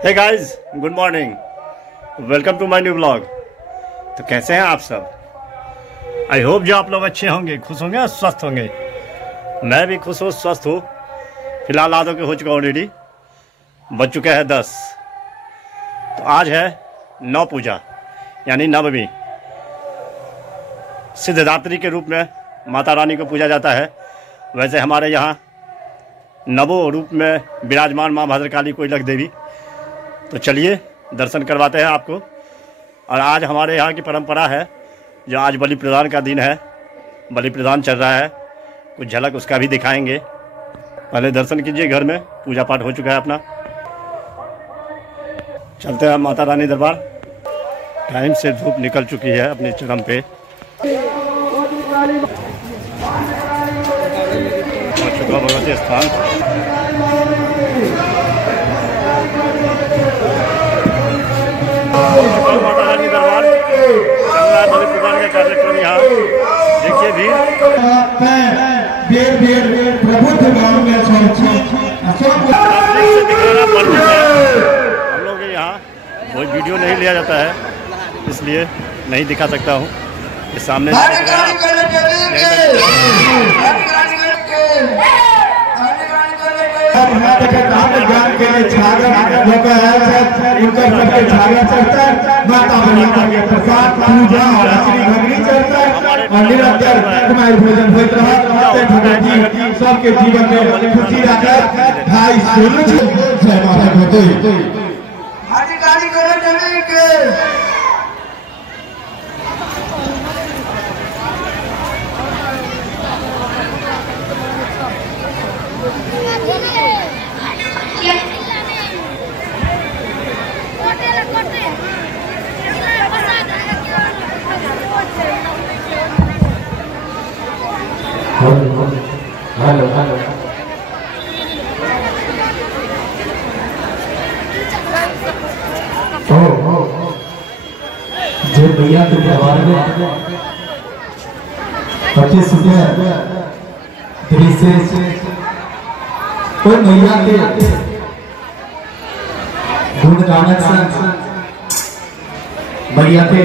Hey guys, good morning, welcome to my new blog. तो कैसे हैं आप सब? आई होप जो आप लोग अच्छे होंगे, खुश होंगे और स्वस्थ होंगे। मैं भी खुश हूँ, स्वस्थ हूँ। फिलहाल आधो के हो चुका हूँ रेडी, बज चुका है 10। तो आज है नौ पूजा यानी नवमी। सिद्धदात्री के रूप में माता रानी को पूजा जाता है। वैसे हमारे यहाँ नवों रूप में विराजमान माँ भद्रकाली कोइलख देवी। तो चलिए दर्शन करवाते हैं आपको। और आज हमारे यहाँ की परंपरा है, जो आज बलि प्रदान का दिन है, बलि प्रदान चल रहा है, कुछ झलक उसका भी दिखाएंगे। पहले दर्शन कीजिए, घर में पूजा पाठ हो चुका है अपना। चलते हैं माता रानी दरबार। टाइम से धूप निकल चुकी है अपने चरम पे। हो चुका भगवती स्थान। माता रानी दरबार चल रहा है बलि प्रदान का कार्यक्रम। यहाँ देखिए भीड़ से दिखाना पड़ जाता है। हम लोग के यहाँ कोई वीडियो नहीं लिया जाता है, इसलिए नहीं दिखा सकता हूँ। ये सामने सबके जीवन में खुशी हेलो जो भैया के दरबार में 25 रुपये कोई मैया के गुण गाने से मैया के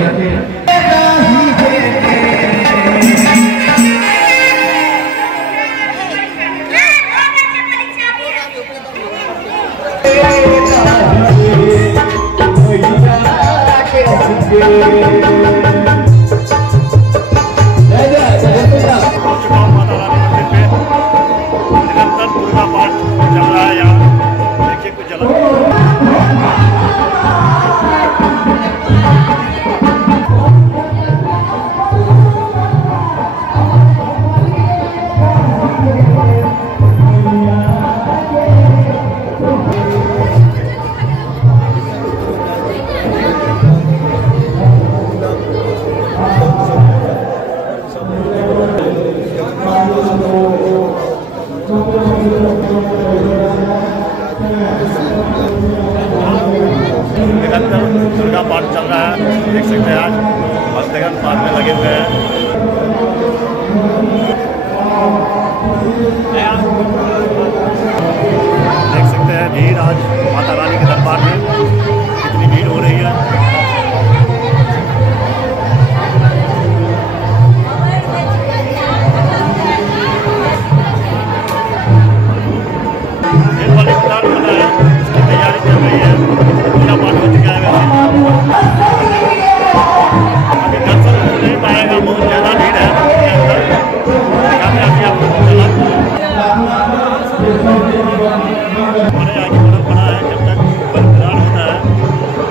दुर्गा पाठ चल रहा है। देख सकते हैं आज भक्तगण पाठ में लगे हुए हैं। देख सकते हैं भीड़ आज माता रानी के दरबार में कितनी भीड़ हो रही है। तैयारी चल रही है, पूजा पाठ हो चुका है। अभी दर्शन हो नहीं पाएगा, बहुत ज़्यादा भीड़ है अंदर। दिखाते आपको हमारे आगे परंपरा है, जब तक बलिदान होता है तब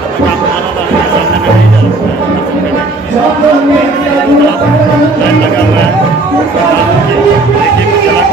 तक आप माता रानी के सामने में नहीं जा सकते। लाइन लगा हुआ है, देखिए कुछ अलग।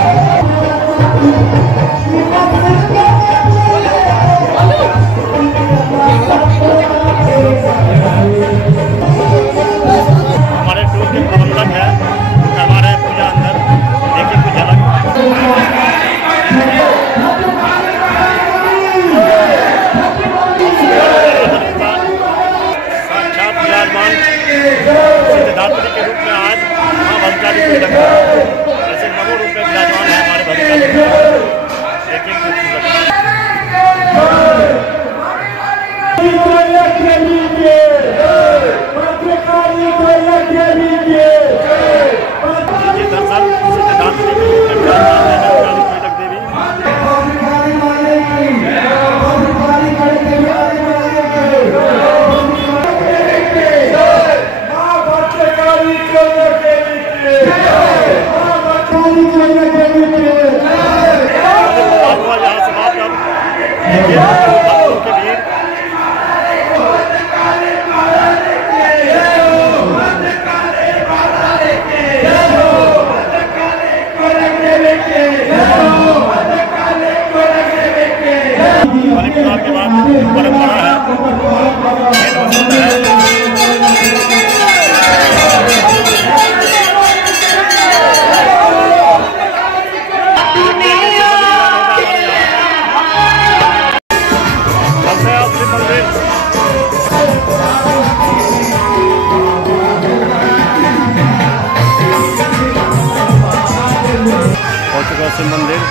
शिव मंदिर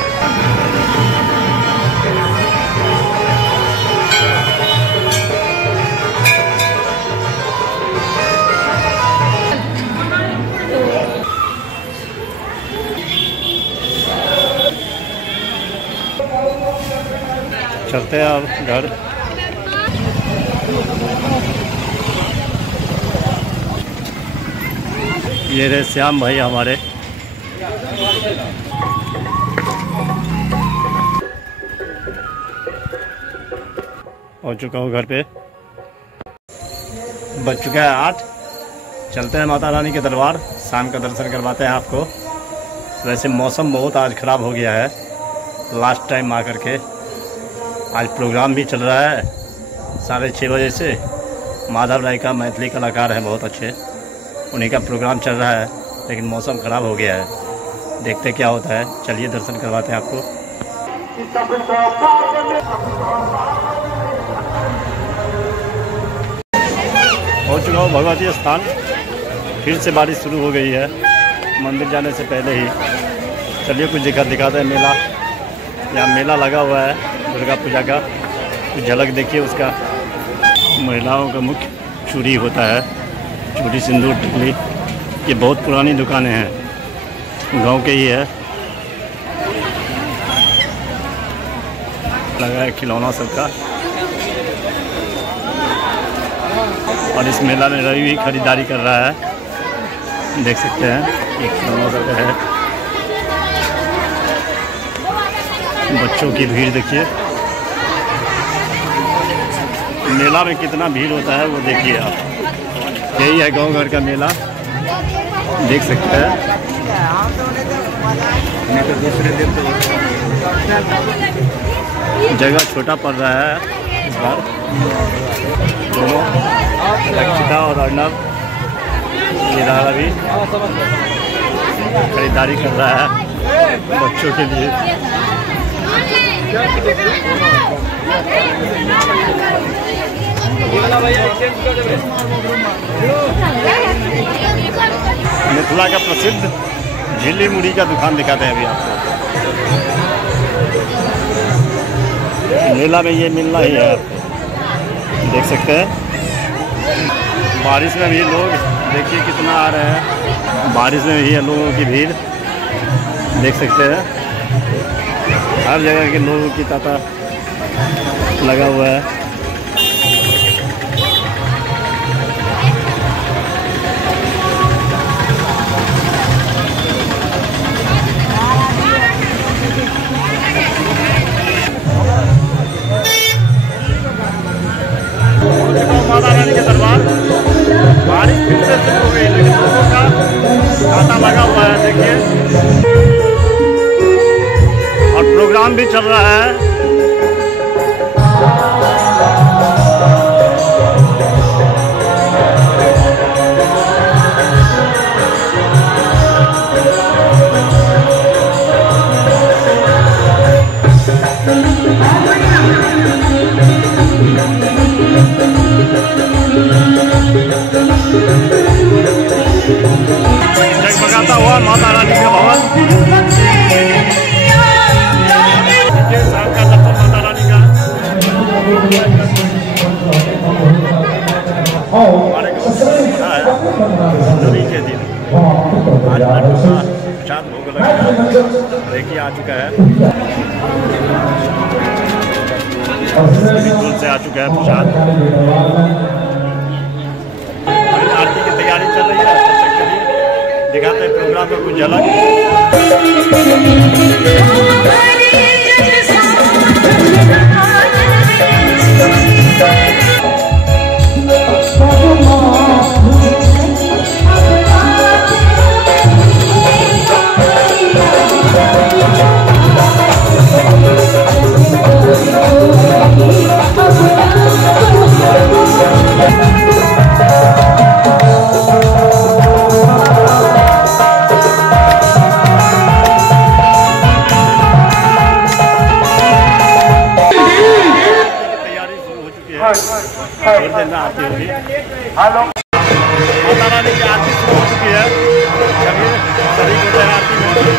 चलते हैं अब घर। ये रहे श्याम भाई हमारे। पहुंच चुका हूँ घर पे। बज चुका है 8। चलते हैं माता रानी के दरबार, शाम का दर्शन करवाते हैं आपको। वैसे मौसम बहुत आज ख़राब हो गया है, लास्ट टाइम आ करके। आज प्रोग्राम भी चल रहा है 6:30 बजे से। माधव राय का मैथिली कलाकार हैं बहुत अच्छे, उन्हीं का प्रोग्राम चल रहा है, लेकिन मौसम ख़राब हो गया है। देखते क्या होता है। चलिए दर्शन करवाते हैं आपको। पहुँच चुका हूँ भगवती स्थान। फिर से बारिश शुरू हो गई है मंदिर जाने से पहले ही। चलिए कुछ दिखाते हैं। मेला, यहाँ मेला लगा हुआ है दुर्गा पूजा का, कुछ झलक देखिए उसका। महिलाओं का मुख्य चूड़ी होता है, चूड़ी सिंदूर टिकली। ये बहुत पुरानी दुकानें हैं, गांव के ही है। लगा है खिलौना सबका। और इस मेला में रवि भी खरीदारी कर रहा है, देख सकते हैं। ये खिलौना सब है। बच्चों की भीड़ देखिए। मेला में कितना भीड़ होता है वो देखिए आप। यही है गांव घर का मेला, देख सकते हैं। दूसरे दिन तो जगह छोटा पड़ रहा है इस बार। दोनों रक्षिता और अर्नब, ये रहा भी खरीदारी कर रहा है बच्चों के लिए। मिथिला का प्रसिद्ध झिल्ली मुड़ी का दुकान दिखाते हैं अभी आपको। मेला में ये मिलना ही है, देख सकते हैं। बारिश में भी लोग देखिए कितना आ रहे हैं। बारिश में भी है लोगों की भीड़, देख सकते हैं। हर जगह के लोगों की तांता लगा हुआ है। माता रानी के दरबार। बारिश फिर से शुरू हो गई, लेकिन लोगों का तांता लगा हुआ है देखिए। और प्रोग्राम भी चल रहा है। जगमगाता हुआ माता रानी का भवन। शाम का दर्शन माता रानी का। हमारे गाँव में बना है नवमी के दिन। आज प्रसाद भोग लगा, देखिए आ चुका है। बिल्कुल से आ चुका है प्रसाद। आरती की तैयारी चल रही है, दिखाते हैं प्रोग्राम में कुछ झलक। होगी। माता रानी की आरती शुरू हो चुकी है। चलिए शरीक होते हैं आरती में।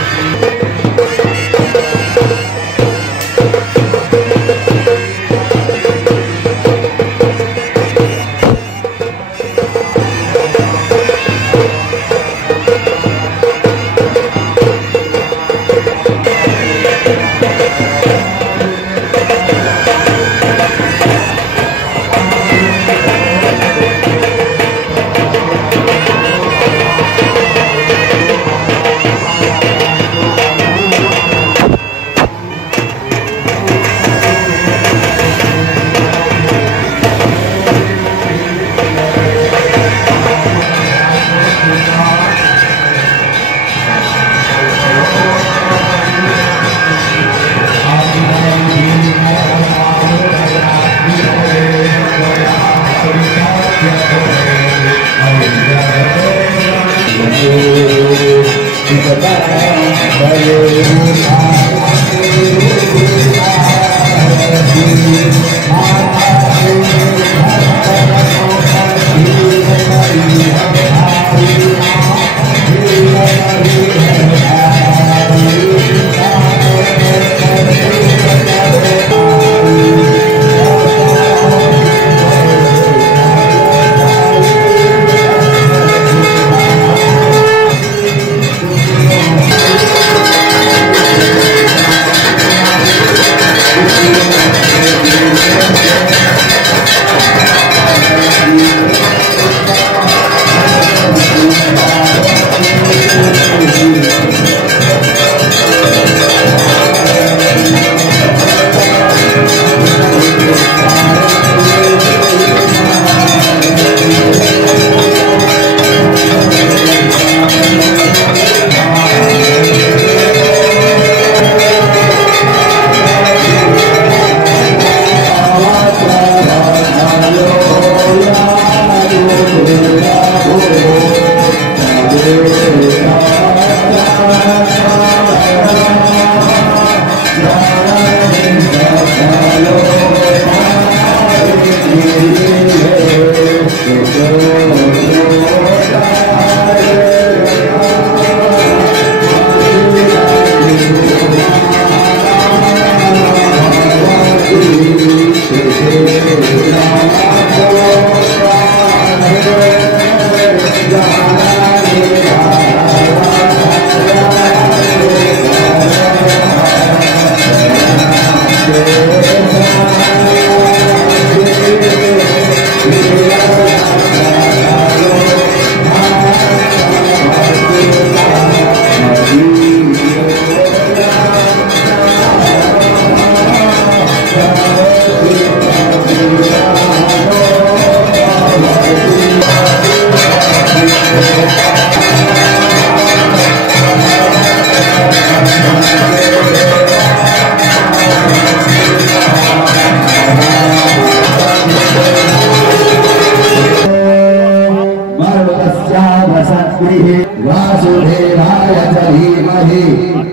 वासुदेवाय च धीमहि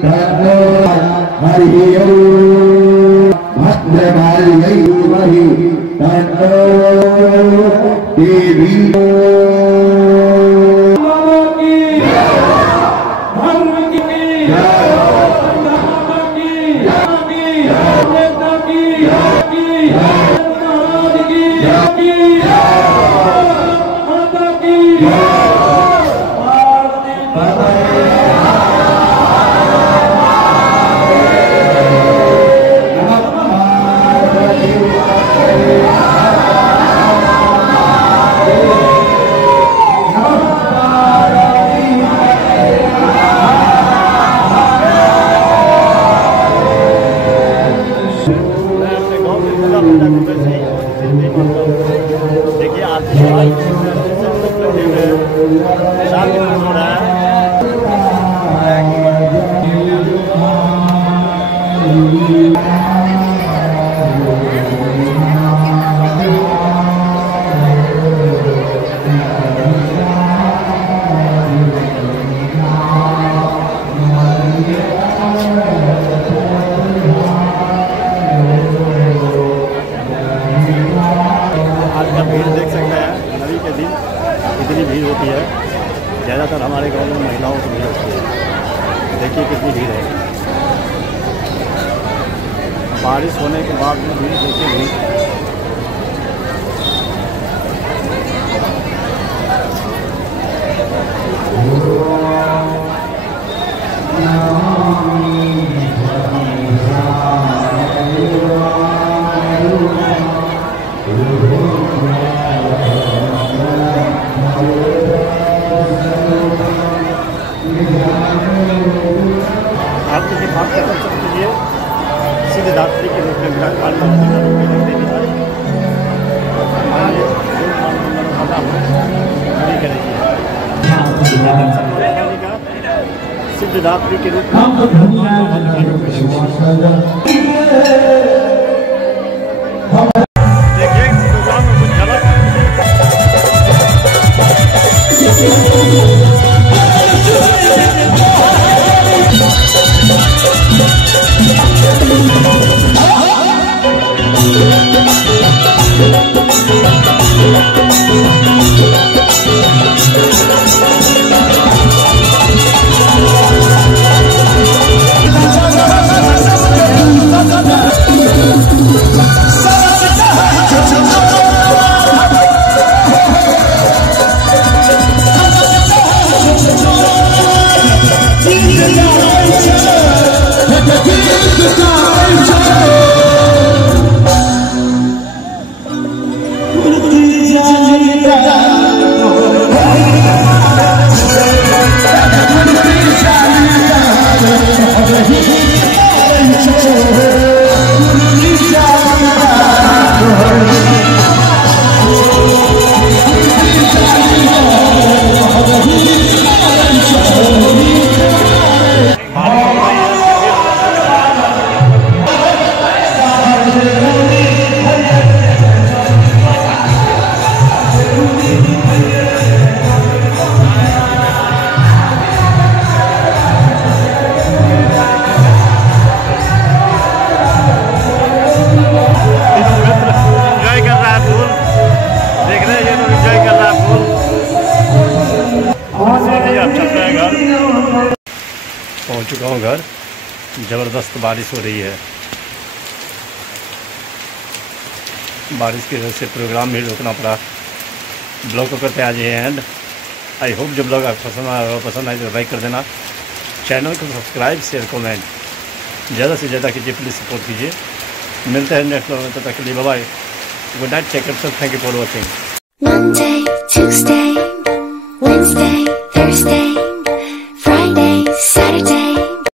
तन्नो हरिः ओम् भद्रकाल्यै धीमहि तन्नो देवी देखिए आरती हो रहा है। आज का भीड़ देख सकते हैं। कितनी भीड़ होती है। ज़्यादातर हमारे गांव में महिलाओं की भीड़ होती है। देखिए कितनी भीड़ है। बारिश होने के बाद भी भीड़ देखिए भीड़। आपकी बात का दर्शन कीजिए सिद्धदात्री के रूप में विराजमान सिद्धदात्री के रूप में देखिए प्रोग्राम में कुछ झलक पहुंच चुका हूँ घर। ज़बरदस्त बारिश हो रही है। बारिश की वजह से प्रोग्राम भी रोकना पड़ा। ब्लॉग को करते आज ये एंड। आई होप जो ब्लॉग आपको पसंद आए तो लाइक कर देना। चैनल को सब्सक्राइब शेयर कमेंट ज़्यादा से ज़्यादा कीजिए। प्लीज़ सपोर्ट कीजिए। मिलते हैं नेक्स्ट ब्लॉग में। तब तक के लिए bye bye. Good night. Take care. Thank you for watching. Monday, Tuesday, Wednesday, Thursday